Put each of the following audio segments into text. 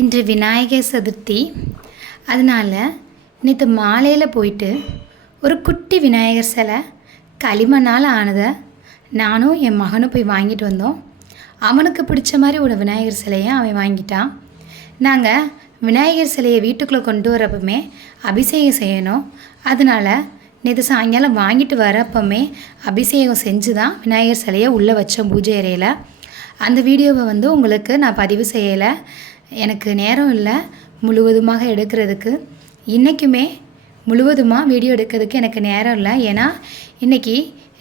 இன்று விநாயகர் சதுர்த்தி. அதனால் நேற்று மாலையில் போயிட்டு ஒரு குட்டி விநாயகர் சிலை களிமண்ணால் ஆனதை நானும் என் மகனும் போய் வாங்கிட்டு வந்தோம். அவனுக்கு பிடிச்ச மாதிரி ஒரு விநாயகர் சிலையை அவன் வாங்கிட்டான். நாங்கள் விநாயகர் சிலையை வீட்டுக்குள்ளே கொண்டு வரப்பமே அபிஷேகம் செய்யணும். அதனால் நேற்று சாயங்காலம் வாங்கிட்டு வரப்பமே அபிஷேகம் செஞ்சு தான் விநாயகர் சிலையை உள்ளே வச்சோம் பூஜை அறையில். அந்த வீடியோவை உங்களுக்கு நான் பதிவு செய்யலை. எனக்கு நேரம் இல்லை முழுவதுமாக எடுக்கிறதுக்கு. இன்றைக்குமே முழுவதுமாக வீடியோ எடுக்கிறதுக்கு எனக்கு நேரம் இல்லை. ஏன்னா இன்றைக்கி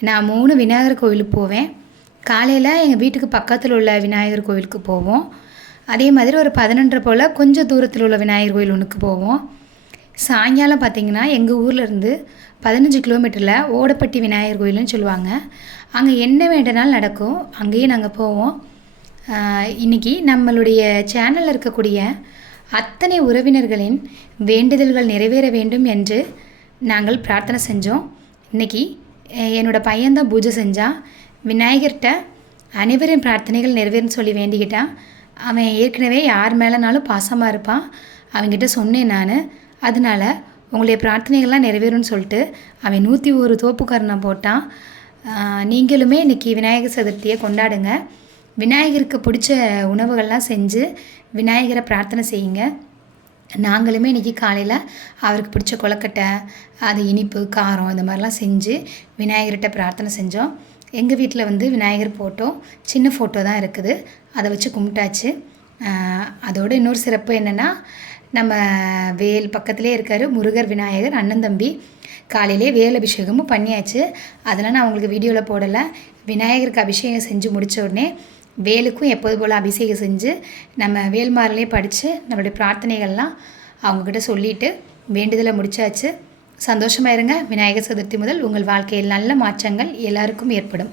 நான் 3 விநாயகர் கோவிலுக்கு போவேன். காலையில் எங்கள் வீட்டுக்கு பக்கத்தில் உள்ள விநாயகர் கோவிலுக்கு போவோம். அதே மாதிரி ஒரு 11:30 போல் கொஞ்சம் தூரத்தில் உள்ள விநாயகர் கோவில் ஒன்றுக்கு போவோம். சாயங்காலம் பார்த்திங்கன்னா எங்கள் ஊர்லேருந்து 15 கிலோமீட்டரில் ஓடப்பட்டி விநாயகர் கோயில்னு சொல்லுவாங்க. அங்கே என்ன வேண்டுனாலும் நடக்கும். அங்கேயும் நாங்கள் போவோம். இன்றைக்கி நம்மளுடைய சேனலில் இருக்கக்கூடிய அத்தனை உறவினர்களின் வேண்டுதல்கள் நிறைவேற வேண்டும் என்று நாங்கள் பிரார்த்தனை செஞ்சோம். இன்றைக்கி என்னோடய பையன்தான் பூஜை செஞ்சான். விநாயகர்கிட்ட அனைவரின் பிரார்த்தனைகள் நிறைவேறுன்னு சொல்லி வேண்டிக்கிட்டான். அவன் ஏற்கனவே யார் மேலேனாலும் பாசமாக இருப்பான். அவன்கிட்ட சொன்னேன் நான். அதனால் உங்களுடைய பிரார்த்தனைகள்லாம் நிறைவேறும்னு சொல்லிட்டு அவன் 101 தோப்புக்காரனை போட்டான். நீங்களுமே இன்றைக்கி விநாயகர் சதுர்த்தியை கொண்டாடுங்க. விநாயகருக்கு பிடிச்ச உணவுகள்லாம் செஞ்சு விநாயகரை பிரார்த்தனை செய்யுங்க. நாங்களுமே இன்றைக்கி காலையில் அவருக்கு பிடிச்ச கொழுக்கட்டை, அது இனிப்பு காரம் இந்த மாதிரிலாம் செஞ்சு விநாயகர்கிட்ட பிரார்த்தனை செஞ்சோம். எங்கள் வீட்டில் விநாயகர் சின்ன ஃபோட்டோ தான் இருக்குது. அதை வச்சு கும்பிட்டாச்சு. அதோட இன்னொரு சிறப்பு என்னென்னா, நம்ம வேல் பக்கத்துலேயே இருக்கார் முருகர் விநாயகர் அண்ணன் தம்பி. காலையிலே வேல் அபிஷேகமும் பண்ணியாச்சு. அதெல்லாம் நான் உங்களுக்கு வீடியோவில் போடலை. விநாயகருக்கு அபிஷேகம் செஞ்சு முடித்த உடனே வேலுக்கும் எப்போது போல் அபிஷேகம் செஞ்சு நம்ம வேல்மாரிலே படித்து நம்மளுடைய பிரார்த்தனைகள்லாம் அவங்கக்கிட்ட சொல்லிவிட்டு வேண்டுதலை முடித்தாச்சு. சந்தோஷமாக இருங்க. விநாயகர் சதுர்த்தி முதல் உங்கள் வாழ்க்கையில் நல்ல மாற்றங்கள் எல்லாருக்கும் ஏற்படும்.